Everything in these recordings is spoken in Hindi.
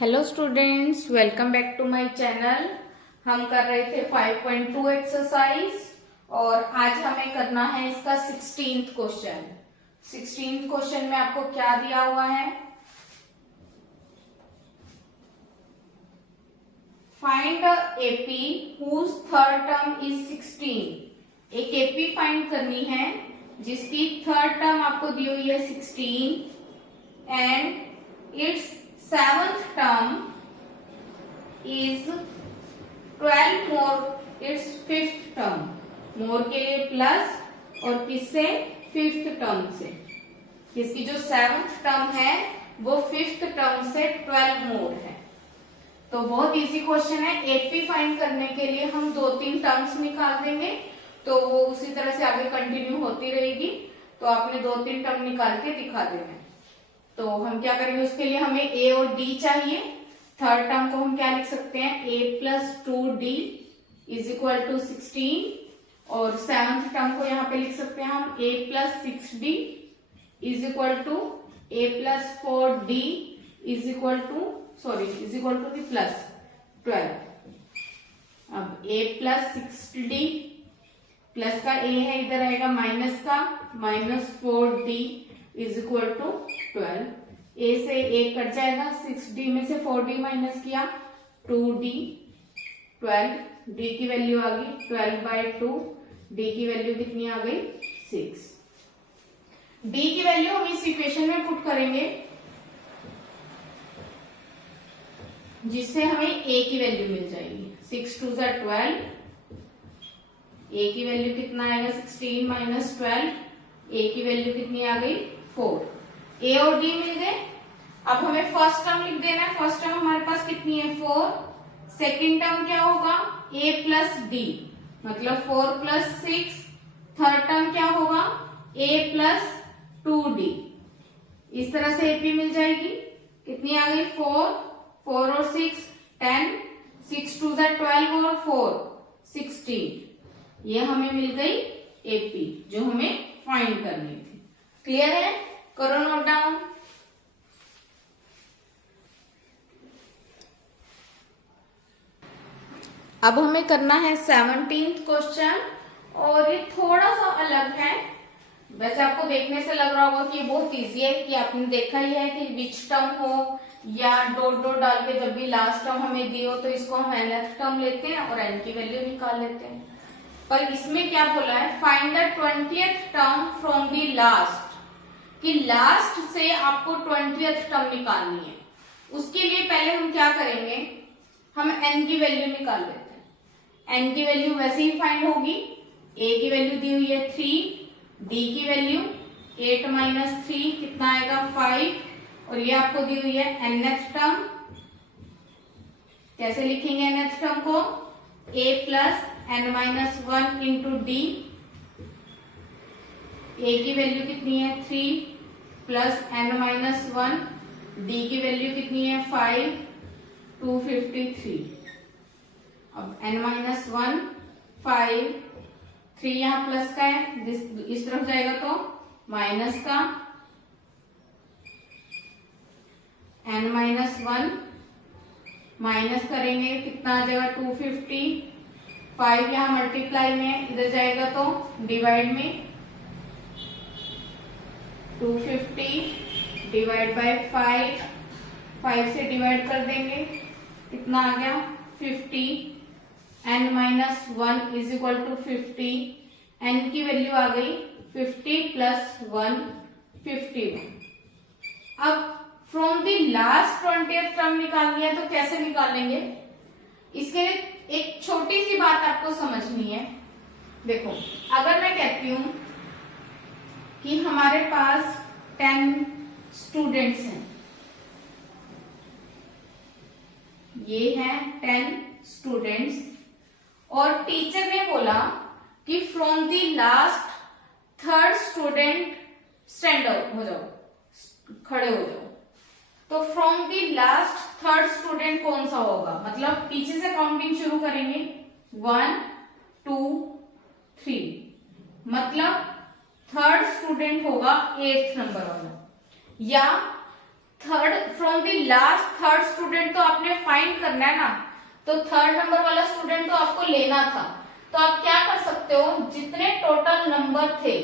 Hello students, welcome back to my channel. हम कर रहे थे 5.2 एक्सरसाइज और आज हमें करना है इसका 16th क्वेश्चन। 16th क्वेश्चन में आपको क्या दिया हुआ है? Find AP whose third term is 16। एक एपी फाइंड करनी है जिसकी थर्ड टर्म आपको दी हुई है 16 and it's seventh term is 12 more its fifth term। मोर के लिए प्लस और किससे? फिफ्थ टर्म से। किसकी जो सेवंथ टर्म है वो फिफ्थ टर्म से 12 मोर है। तो बहुत इजी क्वेश्चन है। एपी फाइंड करने के लिए हम 2-3 टर्म्स निकाल देंगे तो वो उसी तरह से आगे कंटिन्यू होती रहेगी। तो आपने 2-3 टर्म निकाल के दिखा देना। तो हम क्या करेंगे, उसके लिए हमें ए और डी चाहिए। थर्ड टर्म को हम क्या लिख सकते हैं? a plus 2d is equal to 16 और सेवंथ टर्म को यहाँ पे लिख सकते हैं हम a plus 6d is equal to a plus 4d is equal to plus 12। अब a प्लस 6d प्लस का a है, इधर आएगा माइनस का, minus 4d is equal to 12। a से a कट जाएगा, 6d में से 4d माइनस किया 2d 12। d की वैल्यू आ गई 12/2। d की वैल्यू कितनी आ गई? 6। d की वैल्यू हम इस इक्वेशन में पुट करेंगे जिससे हमें a की वैल्यू मिल जाएगी। 6 2 ज़ा 12। a की वैल्यू कितना आएगा? 16 माइनस 12। a की वैल्यू कितनी आ गई? 4। a और d मिल गए। अब हमें फर्स्ट टर्म लिख देना है। फर्स्ट टर्म हमारे पास कितनी है? 4। सेकेंड टर्म क्या होगा? a प्लस d मतलब 4 प्लस 6। थर्ड टर्म क्या होगा? a plus 2d। इस तरह से एपी मिल जाएगी। कितनी आ गई? 4 और 6 10। 6 2 ज़ा 12 और 4 16। ये हमें मिल गई एपी जो हमें फाइंड करनी थी। क्लियर है? करो नोट डाउन। अब हमें करना है 17th क्वेश्चन और ये थोड़ा सा अलग है। वैसे आपको देखने से लग रहा होगा कि ये बहुत इजी है, कि आपने देखा ही है कि विच टर्म हो या डॉट डॉट डाल के जब भी लास्ट टर्म हमें दी हो तो इसको हम nth टर्म लेते हैं और n की वैल्यू निकाल लेते हैं। पर इसमें क्या बोला है? Find the 20th term from the last, कि लास्ट से आपको 20th टर्म निकालनी है। उसके लिए पहले हम क्या करेंगे, हम n की वैल्यू निकाल लेते हैं। n की वैल्यू वैसे ही फाइंड होगी। a की वैल्यू दी हुई है 3, d की वैल्यू 8 माइनस 3 कितना आएगा? 5 और ये आपको दी हुई है nth टर्म। कैसे लिखेंगे nth टर्म को? a plus n minus 1 into D. a की वैल्यू कितनी है? 3 प्लस n माइनस 1। d की वैल्यू कितनी है? 5 253। अब n माइनस 1 5 3 यहाँ प्लस का है, इस तरफ जाएगा तो माइनस का। n माइनस 1 माइनस करेंगे कितना आ जाएगा? 250। 5 यहाँ मल्टीप्लाई में, इधर जाएगा तो डिवाइड में। 250 डिवाइड बाय 5 से डिवाइड कर देंगे, कितना आ गया? 50। n minus 1 is equal to 50। n की वैल्यू आ गई 50 प्लस 1 51। अब from the last 20th term निकालनी है तो कैसे निकालेंगे? इसके लिए एक छोटी सी बात आपको समझनी है। देखो, अगर मैं कहती हूं कि हमारे पास 10 स्टूडेंट्स हैं, ये हैं 10 स्टूडेंट्स, और टीचर ने बोला कि from the last third student stand up हो जाओ, खड़े हो जाओ। तो from the last third student कौन सा होगा? मतलब पीछे से काउंटिंग शुरू करेंगे 1 2 3, मतलब थर्ड स्टूडेंट होगा 8th नंबर वाला। या from the last third student तो आपने फाइंड करना है ना, तो थर्ड नंबर वाला स्टूडेंट तो आपको लेना था। तो आप क्या कर सकते हो, जितने टोटल नंबर थे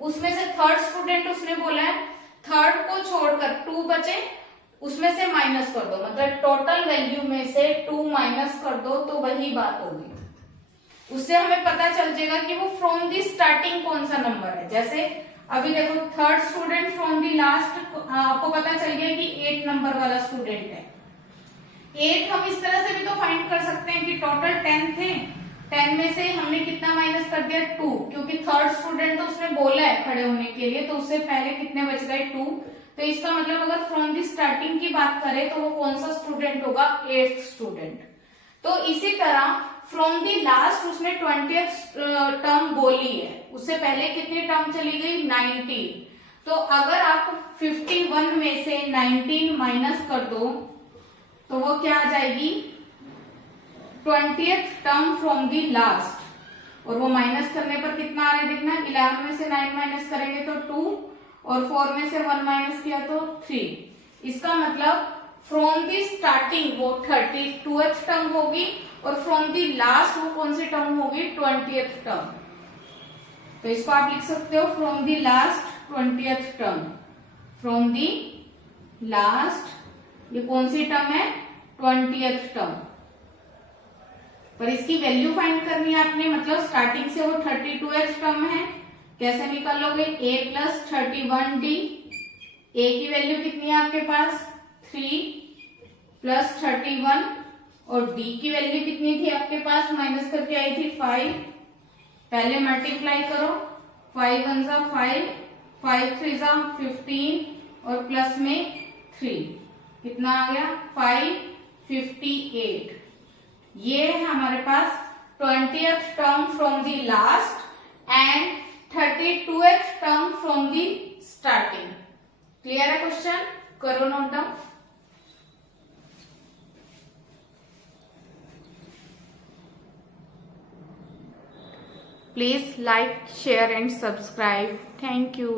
उसमें से थर्ड स्टूडेंट उसने बोला है थर्ड को छोड़कर 2 बचे, उसमें से माइनस कर दो, मतलब टोटल वैल्यू में से 2 माइनस कर दो, तो वही बात होगी। उससे हमें पता चल जाएगा कि वो फ्रॉम दी स्टार्टिंग कौन सा नंबर है। जैसे अभी देखो third student from the last, आपको पता चल गया कि 8 नंबर वाला स्टूडेंट है। 8 हम इस तरह से भी तो फाइंड कर सकते हैं कि टोटल 10 थे, 10 में से हमने कितना माइनस कर दिया 2, क्योंकि थर्ड स्टूडेंट तो उसने बोला है खड़े होने के लिए, तो उससे पहले कितने बच गए 2। तो इसका मतलब अगर फ्रॉम दी स्टार्टिंग की बात करें तो वो कौन सा स्टूडेंट होगा, 8th स्टूडेंट। तो इसी तरह फ्रॉम दी लास्ट उसने 20th टर्म बोली है, उससे पहले कितनी टर्म चली गई 19। तो अगर आप 51 में से 19 माइनस कर दो तो वो क्या आ जाएगी 20th term from the last. और वो माइनस करने पर कितना आ रहा है देखना, 11 में से 9 माइनस करेंगे तो 2, और 4 में से 1 माइनस किया तो 3। इसका मतलब फ्रॉम दी स्टार्टिंग वो 32th टर्म होगी, और फ्रॉम दी लास्ट वो कौन सी टर्म होगी 20th टर्म। तो इसको आप लिख सकते हो from the last 20th term. From the last ये कौन सी टर्म है 20th टर्म। पर इसकी वैल्यू फाइंड करनी है आपने, मतलब स्टार्टिंग से वो 32th टर्म है, कैसे निकालोगे, a प्लस 31d। a की वैल्यू कितनी है आपके पास 3 प्लस 31, और d की वैल्यू कितनी थी आपके पास, माइनस करके आई थी 5। पहले मल्टीप्लाई करो, 5 1 जा 5, 5 3 जा 15, और प्लस में 3 कितना आ गया 558। ये है हमारे पास 20th term from the last and 32th term from the starting. Clear है क्वेश्चन, करो note down. Please like share and subscribe. Thank you.